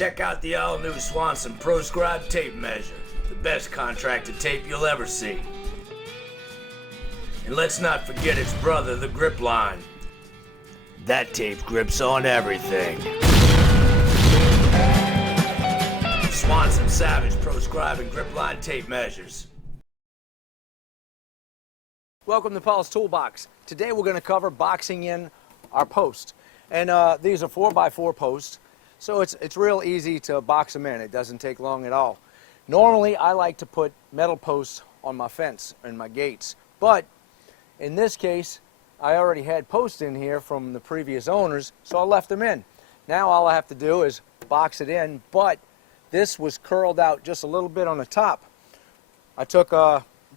Check out the all-new Swanson Proscribed tape measure, the best contracted tape you'll ever see. And let's not forget its brother, the Grip Line. That tape grips on everything. Swanson Savage Proscribed and Grip Line tape measures. Welcome to Paul's Toolbox. Today we're going to cover boxing in our post. And these are 4x4 posts, so it's real easy to box them in. It doesn't take long at all. Normally I like to put metal posts on my fence and my gates, but in this case I already had posts in here from the previous owners, so I left them in. Now all I have to do is box it in, but this was curled out just a little bit on the top. I took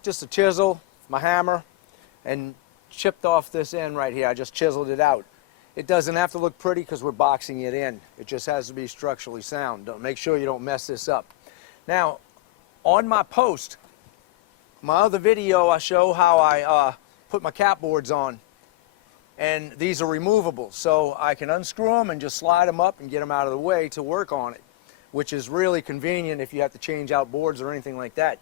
just a chisel, my hammer, and chipped off this end right here. I just chiseled it out. It doesn't have to look pretty because we're boxing it in. It just has to be structurally sound. Make sure you don't mess this up. Now, on my post, my other video, I show how I put my cap boards on. And these are removable, so I can unscrew them and just slide them up and get them out of the way to work on it, which is really convenient if you have to change out boards or anything like that.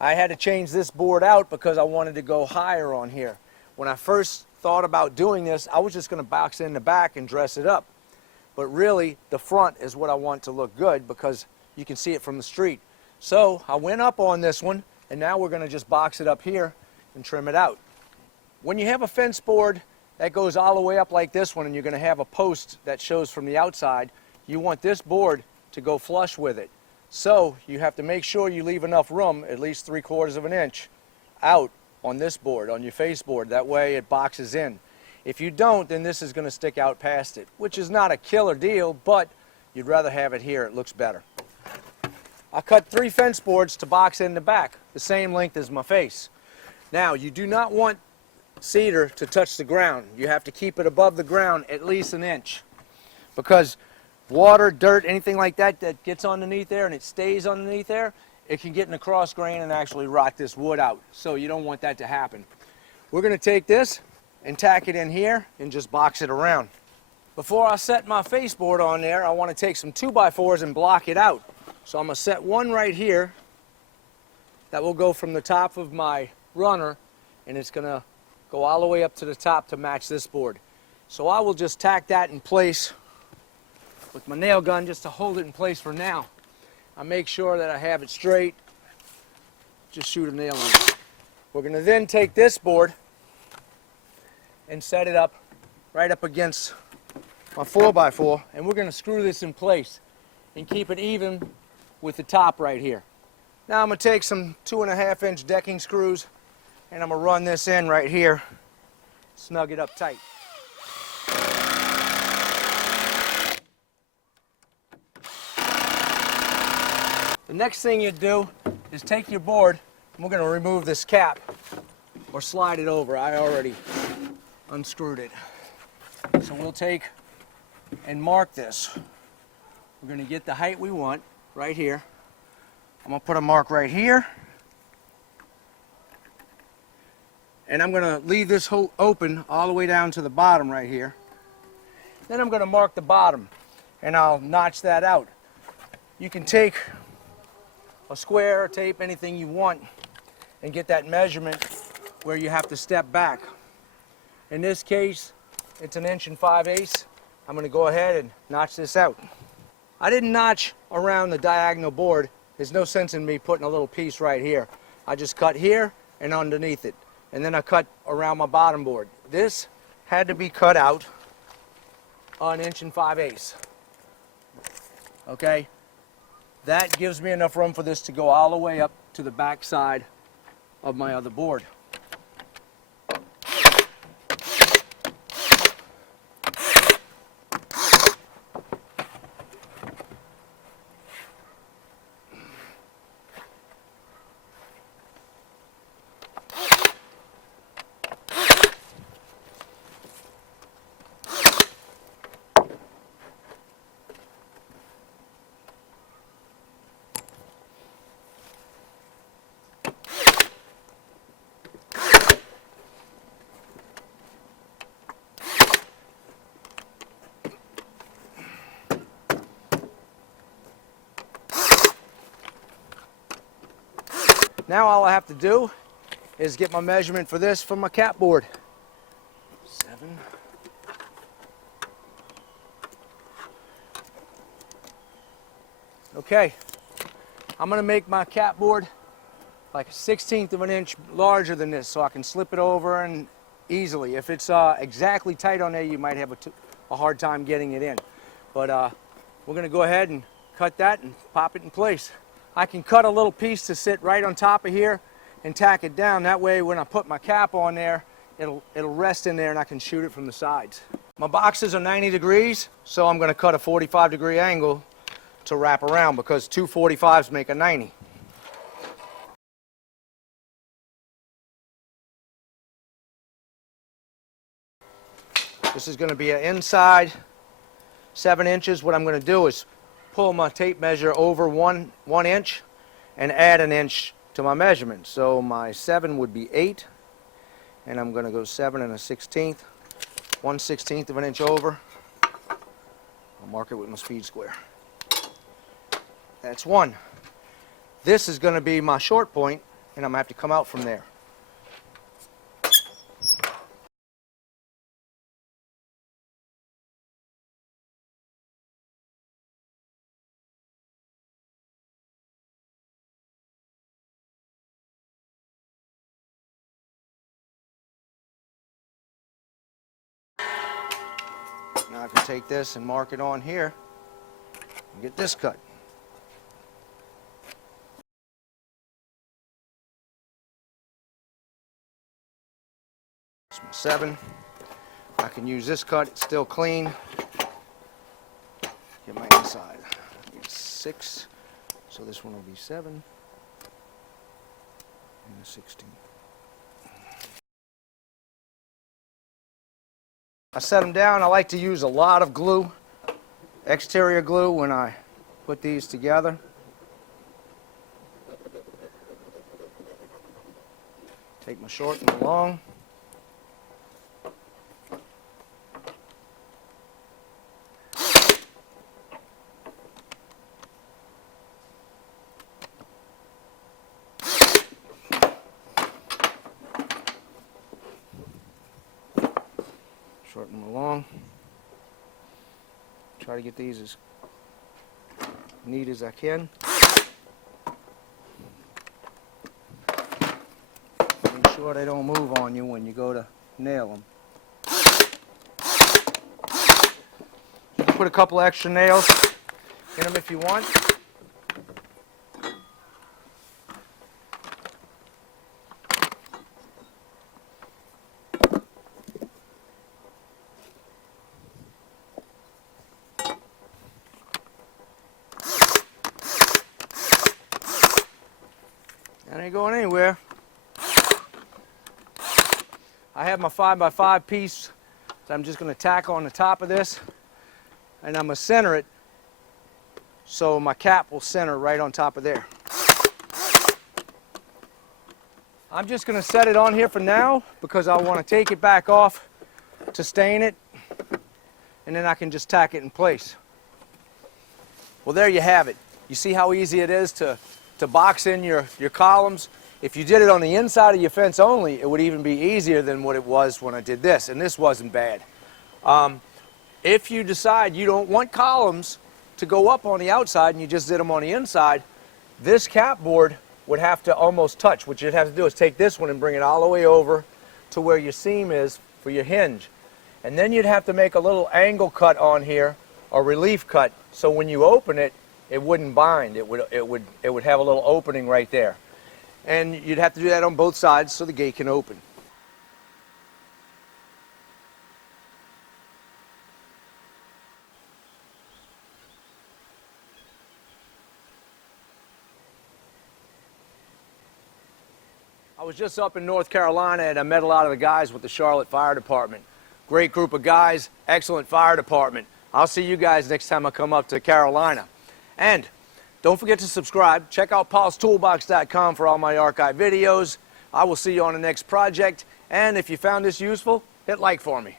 I had to change this board out because I wanted to go higher on here. When I first thought about doing this, I was just going to box in the back and dress it up. But really, the front is what I want to look good because you can see it from the street. So I went up on this one, and now we're going to just box it up here and trim it out. When you have a fence board that goes all the way up like this one, and you're going to have a post that shows from the outside, you want this board to go flush with it. So you have to make sure you leave enough room, at least 3/4 of an inch, out on this board, on your face board. That way it boxes in. If you don't, then this is going to stick out past it, which is not a killer deal, but you'd rather have it here. It looks better. I cut 3 fence boards to box in the back, the same length as my face. Now, you do not want cedar to touch the ground. You have to keep it above the ground at least an inch, because water, dirt, anything like that that gets underneath there and it stays underneath there, it can get in the cross grain and actually rot this wood out. So you don't want that to happen. We're going to take this and tack it in here and just box it around. Before I set my face board on there, I want to take some 2x4s and block it out. So I'm going to set one right here that will go from the top of my runner, and it's going to go all the way up to the top to match this board. So I will just tack that in place with my nail gun just to hold it in place for now. I make sure that I have it straight. Just shoot a nail on it. We're going to then take this board and set it up right up against my 4x4, and we're going to screw this in place and keep it even with the top right here. Now I'm going to take some 2.5-inch decking screws, and I'm going to run this in right here, snug it up tight. The next thing you do is take your board, and we're going to remove this cap or slide it over. I already unscrewed it. So we'll take and mark this. We're going to get the height we want right here. I'm going to put a mark right here. And I'm going to leave this hole open all the way down to the bottom right here. Then I'm going to mark the bottom, and I'll notch that out. You can take a square, tape, anything you want, and get that measurement where you have to step back. In this case, it's 1 5/8 inches. I'm going to go ahead and notch this out. I didn't notch around the diagonal board. There's no sense in me putting a little piece right here. I just cut here and underneath it, and then I cut around my bottom board. This had to be cut out on 1 5/8 inches. Okay? That gives me enough room for this to go all the way up to the back side of my other board. Now all I have to do is get my measurement for this from my cap board. 7. Okay, I'm gonna make my cap board like a 1/16 of an inch larger than this so I can slip it over and easily. If it's exactly tight on there, you might have a hard time getting it in. But we're gonna go ahead and cut that and pop it in place. I can cut a little piece to sit right on top of here and tack it down. That way when I put my cap on there, it'll rest in there and I can shoot it from the sides. My boxes are 90 degrees, so I'm gonna cut a 45-degree angle to wrap around because 2 45s make a 90. This is going to be an inside 7 inches. What I'm going to do is pull my tape measure over one inch and add an inch to my measurement. So my 7 would be 8, and I'm going to go 7 1/16, 1/16 of an inch over. I'll mark it with my speed square. That's 1. This is going to be my short point, and I'm going to have to come out from there. Now I can take this and mark it on here and get this cut. That's my 7. I can use this cut, it's still clean. Get my inside. It's 6, so this one will be 7 and a 16. I set them down. I like to use a lot of glue, exterior glue, when I put these together. Take my short and my long. Shorten them along. Try to get these as neat as I can. Make sure they don't move on you when you go to nail them. You can put a couple extra nails in them if you want. That ain't going anywhere. I have my 5x5 piece that I'm just going to tack on the top of this, and I'm going to center it so my cap will center right on top of there. I'm just going to set it on here for now because I want to take it back off to stain it, and then I can just tack it in place. Well, there you have it. You see how easy it is to box in your columns. If you did it on the inside of your fence only, it would even be easier than what it was when I did this, and this wasn't bad. If you decide you don't want columns to go up on the outside and you just did them on the inside, this cap board would have to almost touch. What you'd have to do is take this one and bring it all the way over to where your seam is for your hinge. And then you'd have to make a little angle cut on here, a relief cut, so when you open it, it wouldn't bind. It would have a little opening right there. And you'd have to do that on both sides so the gate can open. I was just up in North Carolina and I met a lot of the guys with the Charlotte Fire Department. Great group of guys, excellent fire department. I'll see you guys next time I come up to Carolina. And don't forget to subscribe. Check out paulstoolbox.com for all my archive videos. I will see you on the next project. And if you found this useful, hit like for me.